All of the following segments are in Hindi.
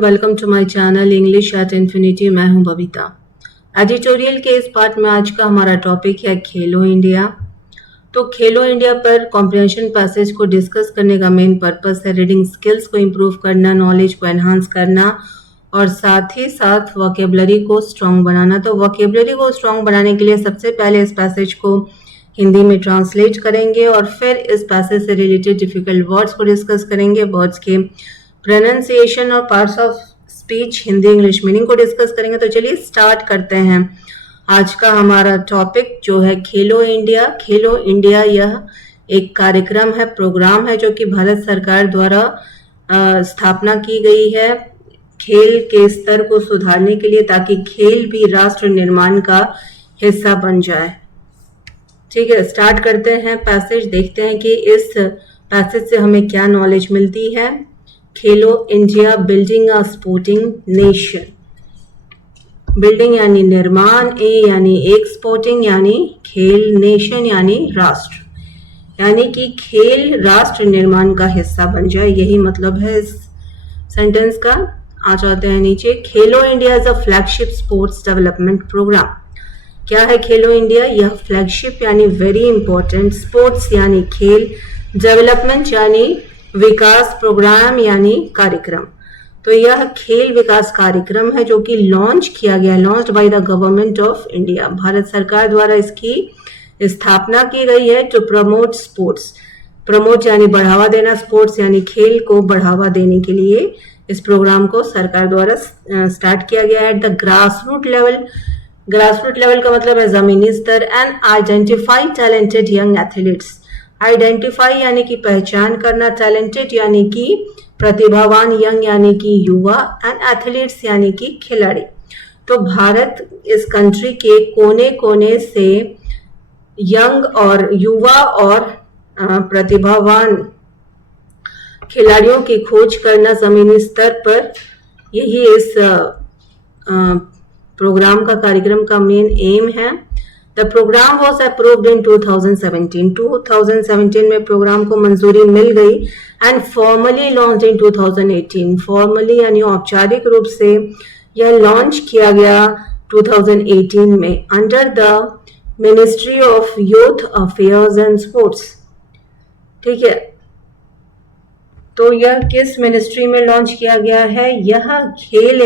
Welcome to my channel English at infinity. मैं हूं बबीता। एडिटोरियल के इस पार्ट में आज का हमारा टॉपिक है खेलो इंडिया। तो खेलो इंडिया पर कॉम्प्रिहेंशन पैसेज को डिस्कस करने का मेन पर्पस है रीडिंग स्किल्स को इम्प्रूव करना, नॉलेज को एनहांस करना और साथ ही साथ वोकेबलरी को स्ट्रॉन्ग बनाना। तो वोकेबलरी को स्ट्रॉन्ग बनाने के लिए सबसे पहले इस पैसेज को हिंदी में ट्रांसलेट करेंगे और फिर इस पैसेज से रिलेटेड डिफिकल्ट वर्ड्स को डिस्कस करेंगे, वर्ड्स के प्रोनाउंसिएशन और parts of speech, Hindi English meaning को डिस्कस करेंगे। तो चलिए स्टार्ट करते हैं आज का हमारा टॉपिक जो है खेलो इंडिया। खेलो इंडिया यह एक कार्यक्रम है, प्रोग्राम है जो कि भारत सरकार द्वारा स्थापना की गई है खेल के स्तर को सुधारने के लिए, ताकि खेल भी राष्ट्र निर्माण का हिस्सा बन जाए। ठीक है, स्टार्ट करते हैं पैसेज, देखते हैं कि इस पैसेज से हमें क्या नॉलेज मिलती है। खेलो इंडिया बिल्डिंग अ स्पोर्टिंग नेशन। बिल्डिंग यानी निर्माण, ए यानी एक, स्पोर्टिंग यानी खेल, नेशन यानी राष्ट्र, यानी कि खेल राष्ट्र निर्माण का हिस्सा बन जाए, यही मतलब है इस सेंटेंस का। आ जाते हैं नीचे। Khelo India is a flagship sports development program. क्या है खेलो इंडिया? यह फ्लैगशिप यानी वेरी इंपॉर्टेंट, स्पोर्ट्स यानी खेल, डेवलपमेंट यानी विकास, प्रोग्राम यानी कार्यक्रम। तो यह खेल विकास कार्यक्रम है जो कि लॉन्च किया गया, launched by the government of India. Bharat सरकार द्वारा इसकी स्थापना की गई है टू प्रमोट स्पोर्ट्स। प्रमोट यानी बढ़ावा देना, स्पोर्ट्स यानी खेल को बढ़ावा देने के लिए इस प्रोग्राम को सरकार द्वारा स्टार्ट किया गया है। At the grass root level, grass root level का मतलब है जमीनी स्तर। And identify talented young athletes. Identify यानी कि पहचान करना, टैलेंटेड यानी कि प्रतिभावान, यंग यानी कि युवा, एंड एथलीट्स यानी कि खिलाड़ी। तो भारत इस कंट्री के कोने कोने से यंग और युवा और प्रतिभावान खिलाड़ियों की खोज करना जमीनी स्तर पर, यही इस प्रोग्राम का, कार्यक्रम का मेन एम है। The program was approved in 2017. 2017 में प्रोग्राम को मंजूरी मिल गई and formally launched in 2018. Formally यानी औपचारिक रूप से यह लॉन्च किया गया 2018 में under the Ministry of Youth Affairs and Sports. ठीक है, तो यह किस मिनिस्ट्री में लॉन्च किया गया है? यह खेल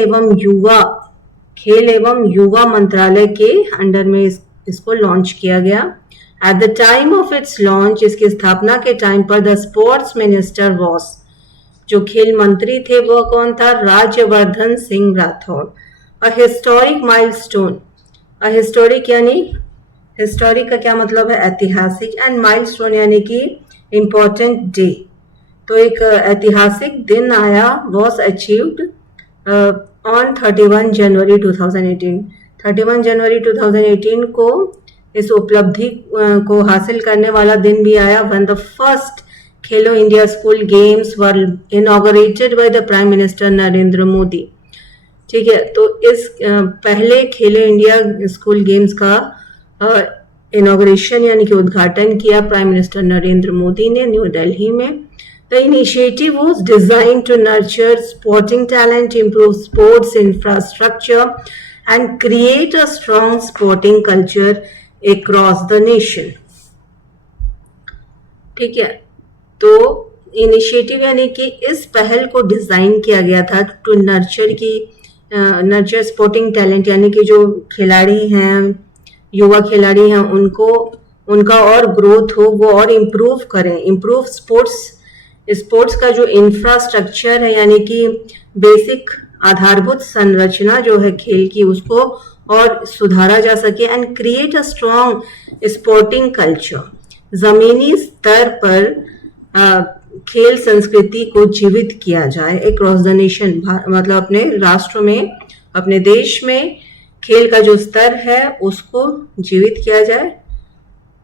एवं युवा मंत्रालय के अंडर में इसको लॉन्च किया गया। At the time of its launch, इसकी स्थापना के टाइम पर द स्पोर्ट्स मिनिस्टर वॉज, जो खेल मंत्री थे वो कौन था? Rajyavardhan Singh Rathore. A historic milestone. A historic यानी, हिस्टोरिक का क्या मतलब है? ऐतिहासिक, एंड माइलस्टोन यानी कि इम्पोर्टेंट डे। तो एक ऐतिहासिक दिन आया, वॉज अचीव्ड ऑन 31 जनवरी 2018। 31 जनवरी 2018 को इस उपलब्धि को हासिल करने वाला दिन भी आया when the first Khelo India school games were inaugurated by the prime minister Narendra Modi. ठीक है, तो इस पहले खेलो इंडिया स्कूल गेम्स का इनॉग्रेशन यानी कि उद्घाटन किया प्राइम मिनिस्टर नरेंद्र मोदी ने न्यू दिल्ली में। The initiative was designed to nurture sporting talent, improve sports infrastructure, and create a strong sporting culture across the nation. ठीक है, तो इनिशिएटिव यानी कि इस पहल को डिजाइन किया गया था टू नर्चर स्पोर्टिंग टैलेंट, यानी कि जो खिलाड़ी हैं, युवा खिलाड़ी हैं, उनका और ग्रोथ हो, वो और इम्प्रूव करें। इम्प्रूव स्पोर्ट्स का जो इंफ्रास्ट्रक्चर है, यानी कि बेसिक आधारभूत संरचना जो है खेल की, उसको और सुधारा जा सके। And create a strong sporting culture. जमीनी स्तर पर खेल संस्कृति को जीवित किया जाए अक्रॉस द नेशन, मतलब अपने राष्ट्र में, अपने देश में खेल का जो स्तर है उसको जीवित किया जाए।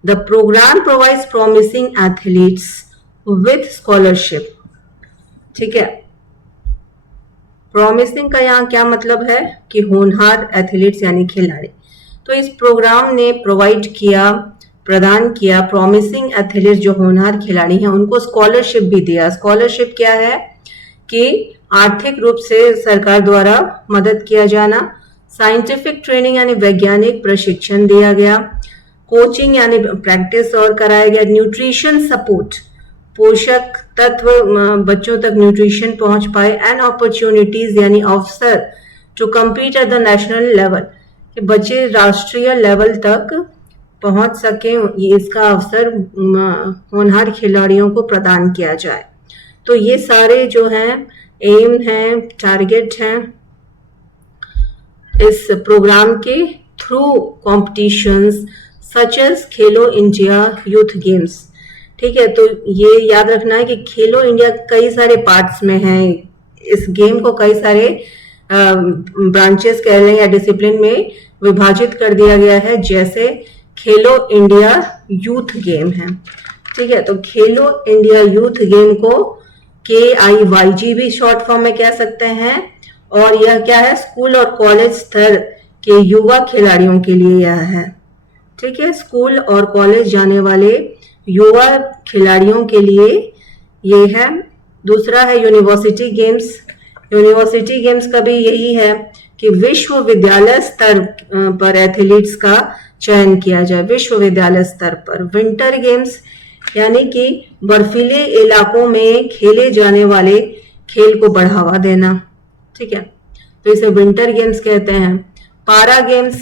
The program provides promising athletes with scholarship. ठीक है, प्रॉमिसिंग का यहाँ क्या मतलब है कि होनहार एथलीट्स यानी खिलाड़ी। तो इस प्रोग्राम ने प्रदान किया प्रॉमिसिंग एथलीट्स, जो होनहार खिलाड़ी हैं, उनको स्कॉलरशिप भी दिया। स्कॉलरशिप क्या है कि आर्थिक रूप से सरकार द्वारा मदद किया जाना, साइंटिफिक ट्रेनिंग यानी वैज्ञानिक प्रशिक्षण दिया गया, कोचिंग यानी प्रैक्टिस और कराया गया, न्यूट्रिशन सपोर्ट, पोषक तत्व बच्चों तक न्यूट्रिशन पहुंच पाए, एंड अपॉर्चुनिटीज यानी अवसर to compete at the national level, कि बच्चे राष्ट्रीय लेवल तक पहुंच सके, इसका अवसर होनहार खिलाड़ियों को प्रदान किया जाए। तो ये सारे जो हैं एम हैं, टारगेट हैं इस प्रोग्राम के थ्रू कॉम्पिटिशन्स सच एज खेलो इंडिया यूथ गेम्स। ठीक है, तो ये याद रखना है कि खेलो इंडिया कई सारे पार्ट्स में है। इस गेम को कई सारे ब्रांचेस कह लें या डिसिप्लिन में विभाजित कर दिया गया है, जैसे खेलो इंडिया यूथ गेम है। ठीक है, तो खेलो इंडिया यूथ गेम को KIYG भी शॉर्ट फॉर्म में कह सकते हैं, और यह क्या है, स्कूल और कॉलेज स्तर के युवा खिलाड़ियों के लिए यह है। ठीक है, स्कूल और कॉलेज जाने वाले युवा खिलाड़ियों के लिए ये है। दूसरा है यूनिवर्सिटी गेम्स। यूनिवर्सिटी गेम्स का भी यही है कि विश्वविद्यालय स्तर पर एथलीट्स का चयन किया जाए, विश्वविद्यालय स्तर पर। विंटर गेम्स यानी कि बर्फीले इलाकों में खेले जाने वाले खेल को बढ़ावा देना। ठीक है, तो इसे विंटर गेम्स कहते हैं। पारा गेम्स,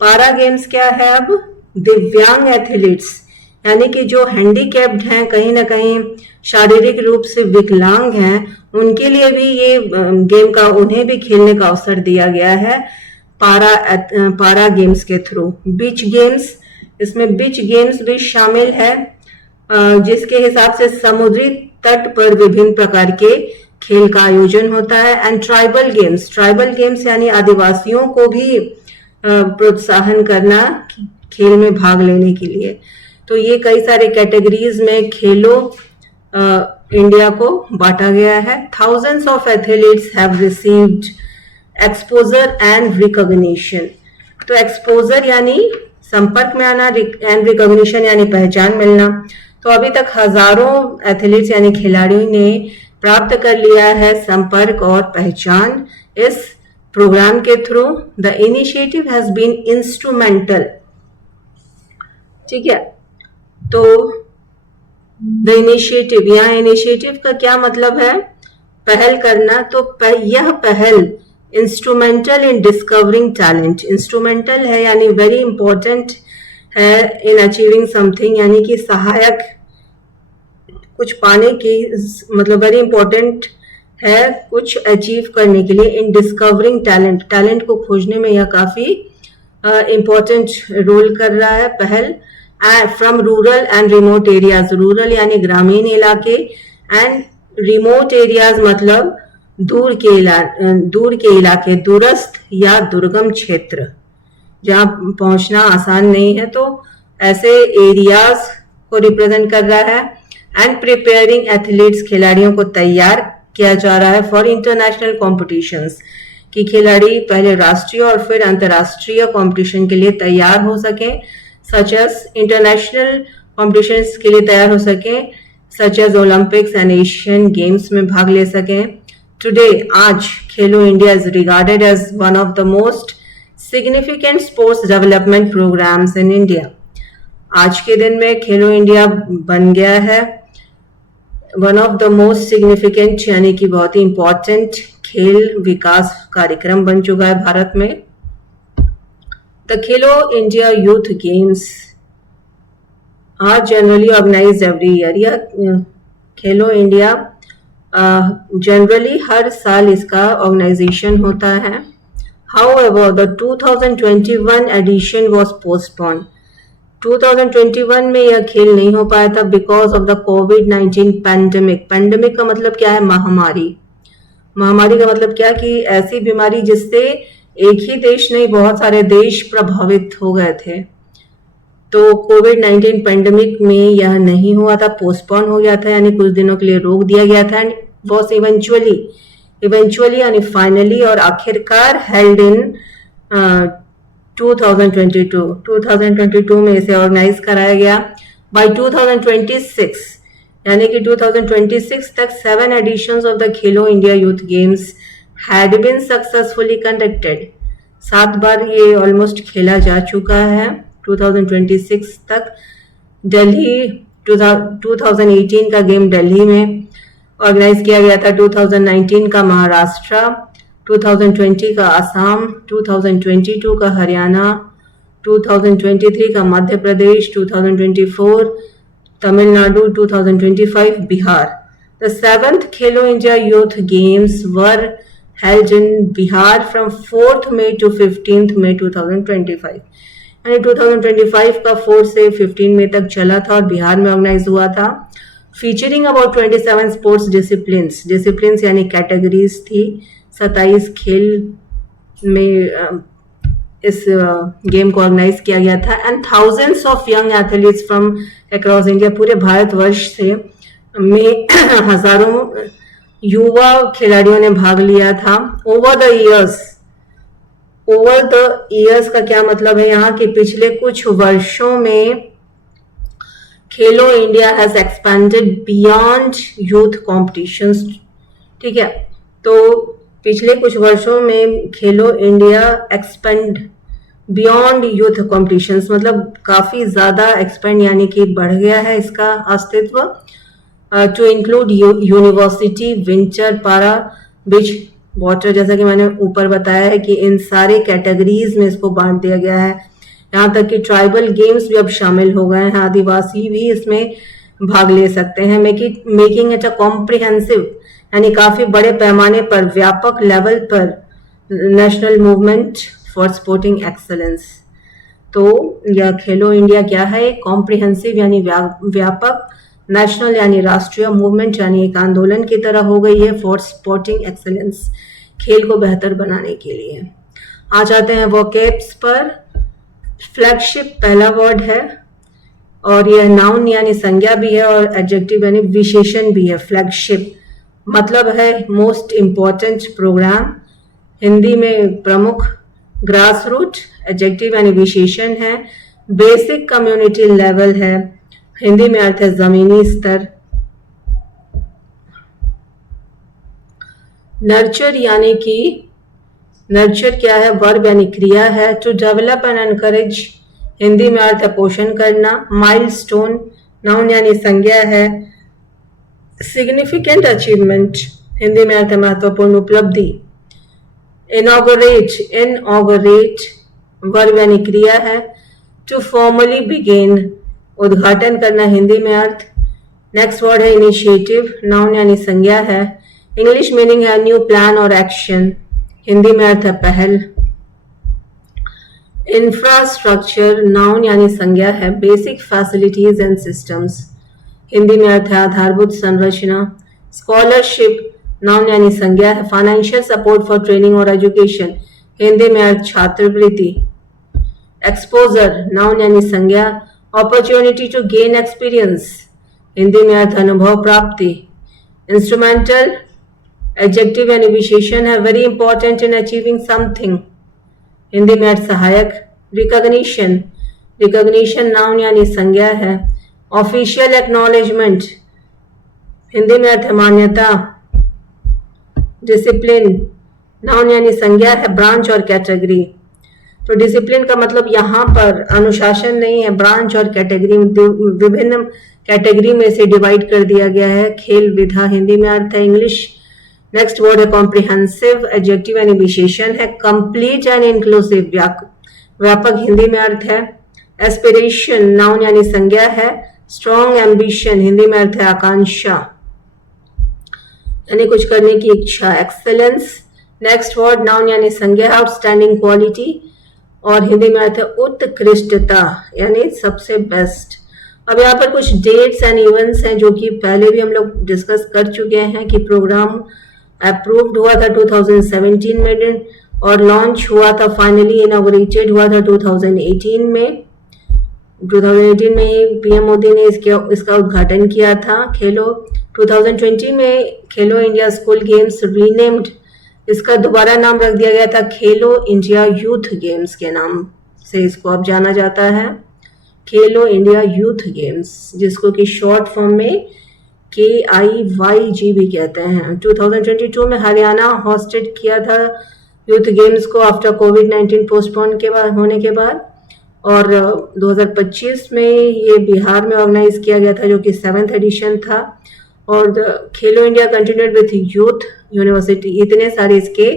पारा गेम्स क्या है, अब दिव्यांग एथलीट्स यानी कि जो हैंडीकैप्ड हैं, कहीं ना कहीं शारीरिक रूप से विकलांग हैं, उनके लिए भी ये गेम का, उन्हें भी खेलने का अवसर दिया गया है पारा गेम्स के थ्रू। बीच गेम्स, इसमें बीच गेम्स भी शामिल है, जिसके हिसाब से समुद्री तट पर विभिन्न प्रकार के खेल का आयोजन होता है। And tribal games, tribal games यानी आदिवासियों को भी प्रोत्साहन करना खेल में भाग लेने के लिए। तो ये कई सारे कैटेगरीज में खेलो इंडिया को बांटा गया है। Thousands of athletes have received exposure and recognition. तो एक्सपोजर यानी संपर्क में आना, एंड रिकॉग्निशन यानी पहचान मिलना। तो अभी तक हजारों एथलीट्स यानी खिलाड़ियों ने प्राप्त कर लिया है संपर्क और पहचान इस प्रोग्राम के through. The initiative has been instrumental. ठीक है, तो द इनिशिएटिव, यहाँ इनिशिएटिव का क्या मतलब है, पहल करना। तो यह पहल instrumental in discovering talent, instrumental है यानी वेरी इंपॉर्टेंट है इन अचीविंग समथिंग, यानी कि सहायक कुछ पाने की, मतलब वेरी इंपॉर्टेंट है कुछ अचीव करने के लिए। इन डिस्कवरिंग टैलेंट, टैलेंट को खोजने में यह काफी इंपॉर्टेंट रोल कर रहा है पहल। From rural and remote areas, rural यानी ग्रामीण इलाके, एंड रिमोट एरियाज मतलब दूर के इलाके, दूरस्थ या दुर्गम क्षेत्र जहां पहुंचना आसान नहीं है, तो ऐसे एरियाज को रिप्रेजेंट कर रहा है। एंड प्रिपेयरिंग एथलीट्स, खिलाड़ियों को तैयार किया जा रहा है फॉर इंटरनेशनल कॉम्पिटिशन्स, कि खिलाड़ी पहले राष्ट्रीय और फिर अंतर्राष्ट्रीय कॉम्पिटिशन के लिए तैयार हो सके, सच एज इंटरनेशनल कॉम्पिटिशन्स के लिए तैयार हो सके, such as Olympics and Asian games में भाग ले सके। टुडे, आज Khelo India is regarded as one of the most significant sports development programs in India. आज के दिन में खेलो इंडिया बन गया है one of the most significant, यानी कि बहुत ही इंपॉर्टेंट खेल विकास कार्यक्रम बन चुका है भारत में। The Khelo India youth games are generally organized every year. यह खेलो इंडिया जनरली हर साल इसका ऑर्गेनाइजेशन होता है। However, the 2021 edition was postponed. 2021 में यह खेल नहीं हो पाया था because of the covid pandemic. Pandemic का मतलब क्या है, महामारी। महामारी का मतलब क्या कि ऐसी बीमारी जिससे एक ही देश नहीं बहुत सारे देश प्रभावित हो गए थे। तो कोविड-19 पैंडेमिक में यह नहीं हुआ था, पोस्टपोन हो गया था, यानी कुछ दिनों के लिए रोक दिया गया था। एंड वॉज इवेंचुअली यानी फाइनली और आखिरकार हेल्ड इन 2022 में इसे ऑर्गेनाइज कराया गया। बाय 2026 यानी कि 2026 तक 7 editions of the Khelo India youth games had been successfully conducted. 7 बार ये ऑलमोस्ट खेला जा चुका है 2026 तक। दिल्ली 2018 का गेम दिल्ली में ऑर्गेनाइज किया गया था, 2019 का महाराष्ट्र, 2020 का असम, 2022 का हरियाणा, 2023 का Madhya Pradesh, 2024 Tamil Nadu, 2025 Bihar. The 7th Khelo India Youth Games were held in Bihar from 4th May to 15th May 2025। यानी 2025 का 4 से 15 मई तक चला था और बिहार में ऑर्गेनाइज हुआ था। फीचरिंग अबाउट 27 स्पोर्ट्स डिसिप्लिन्स यानी कैटेगरीज थी। 27 खेल में इस गेम को ऑर्गेनाइज किया गया था and thousands of young athletes from across India, पूरे भारतवर्ष से में हजारों युवा खिलाड़ियों ने भाग लिया था। ओवर द ईयर्स का क्या मतलब है यहाँ कि पिछले कुछ वर्षों में Khelo India has expanded beyond youth competitions. ठीक है, तो पिछले कुछ वर्षों में Khelo India expand beyond youth competitions, मतलब काफी ज्यादा एक्सपेंड यानी कि बढ़ गया है इसका अस्तित्व। टू इंक्लूड यूनिवर्सिटी, विंटर, पारा, बीच वाटर, जैसा कि मैंने ऊपर बताया है कि इन सारे कैटेगरीज में इसको बांट दिया गया है। यहाँ तक कि ट्राइबल गेम्स भी अब शामिल हो गए हैं, आदिवासी भी इसमें भाग ले सकते हैं। मेकिंग इट अ कॉम्प्रिहेंसिव, यानी काफी बड़े पैमाने पर, व्यापक लेवल पर national movement for sporting excellence. तो यह खेलो इंडिया क्या है? कॉम्प्रिहेंसिव यानी व्यापक, नेशनल यानी राष्ट्रीय, मूवमेंट यानी एक आंदोलन की तरह हो गई है फॉर स्पोर्टिंग एक्सलेंस, खेल को बेहतर बनाने के लिए। आ जाते हैं वोकैब्स पर। फ्लैगशिप पहला वर्ड है और यह नाउन यानी संज्ञा भी है और एडजेक्टिव यानी विशेषण भी है। फ्लैगशिप मतलब है मोस्ट इम्पोर्टेंट प्रोग्राम, हिंदी में प्रमुख। ग्रास रूट एडजेक्टिव यानी विशेषण है। बेसिक कम्युनिटी लेवल है, हिंदी में अर्थ है जमीनी स्तर। नर्चर यानी कि नर्चर क्या है? वर्ब यानी क्रिया है। To develop and encourage, Hindi में अर्थ है पोषण करना। माइलस्टोन नाउन यानी संज्ञा है। सिग्निफिकेंट अचीवमेंट, हिंदी में अर्थ है महत्वपूर्ण उपलब्धि। इनॉगरेट वर्ब यानी क्रिया है। टू फॉर्मली बिगिन, उद्घाटन करना, हिंदी में अर्थ। नेक्स्ट वर्ड है इनिशिएटिव, नाउन यानी संज्ञा है। इंग्लिश मीनिंग है न्यू प्लान और एक्शन, हिंदी में अर्थ है पहल। इंफ्रास्ट्रक्चर नाउन यानी संज्ञा है। Basic facilities and systems, Hindi में अर्थ है आधारभूत संरचना। स्कॉलरशिप नाउन यानी संज्ञा है। फाइनेंशियल सपोर्ट फॉर ट्रेनिंग और एजुकेशन, हिंदी में अर्थ छात्रवृत्ति। एक्सपोजर नाउन यानी संज्ञा। Opportunity to gain experience, Hindi में अर्थ अनुभव प्राप्ति। इंस्ट्रूमेंटल एडजेक्टिव यानी विशेषण है। Very important in achieving something, Hindi में अर्थ सहायक। रिकॉग्निशन नाउन यानी संज्ञा है। ऑफिशियल एक्नॉलेजमेंट, हिंदी में अर्थ है मान्यता। डिसिप्लिन नाउन यानी संज्ञा है। ब्रांच और कैटेगरी, तो डिसिप्लिन का मतलब यहाँ पर अनुशासन नहीं है, ब्रांच और कैटेगरी, विभिन्न कैटेगरी में से डिवाइड कर दिया गया है। खेल विधा, हिंदी में अर्थ है इंग्लिश। नेक्स्ट वर्ड है कॉम्प्रिहेंसिव एडजेक्टिव यानी विशेषण है। कंप्लीट एंड इंक्लूसिव व्यापक, हिंदी में अर्थ है। एस्पिरेशन नाउन यानी संज्ञा है। स्ट्रॉन्ग एम्बिशन, हिंदी में अर्थ है आकांक्षा यानी कुछ करने की इच्छा। एक्सेलेंस नेक्स्ट वर्ड नाउन यानी संज्ञा है। आउटस्टैंडिंग क्वालिटी और हिंदी में अर्थ है उत्कृष्टता यानी सबसे बेस्ट। अब यहाँ पर कुछ डेट्स एंड इवेंट्स हैं जो कि पहले भी हम लोग डिस्कस कर चुके हैं कि प्रोग्राम अप्रूव्ड हुआ था 2017 में और लॉन्च हुआ था, फाइनली इनॉग्रेटेड हुआ था 2018 में। 2018 में ही पीएम मोदी ने इसका उद्घाटन किया था। 2020 में Khelo India school games renamed, इसका दोबारा नाम रख दिया गया था खेलो इंडिया यूथ गेम्स के नाम से इसको अब जाना जाता है। खेलो इंडिया यूथ गेम्स, जिसको कि शॉर्ट फॉर्म में KIYG भी कहते हैं। 2022 में हरियाणा होस्टेड किया था यूथ गेम्स को आफ्टर कोविड-19 पोस्टपोन के बाद होने के बाद, और 2025 में ये बिहार में ऑर्गेनाइज किया गया था जो कि 7th एडिशन था। और खेलो India continued with youth university. इतने सारे इसके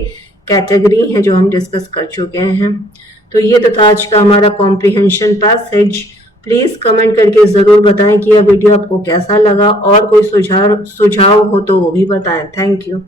कैटेगरी हैं जो हम डिस्कस कर चुके हैं। तो ये तो था आज का हमारा कॉम्प्रिहेंशन पैसेज। प्लीज कमेंट करके जरूर बताएं कि यह वीडियो आपको कैसा लगा, और कोई सुझाव हो तो वो भी बताएं। Thank you.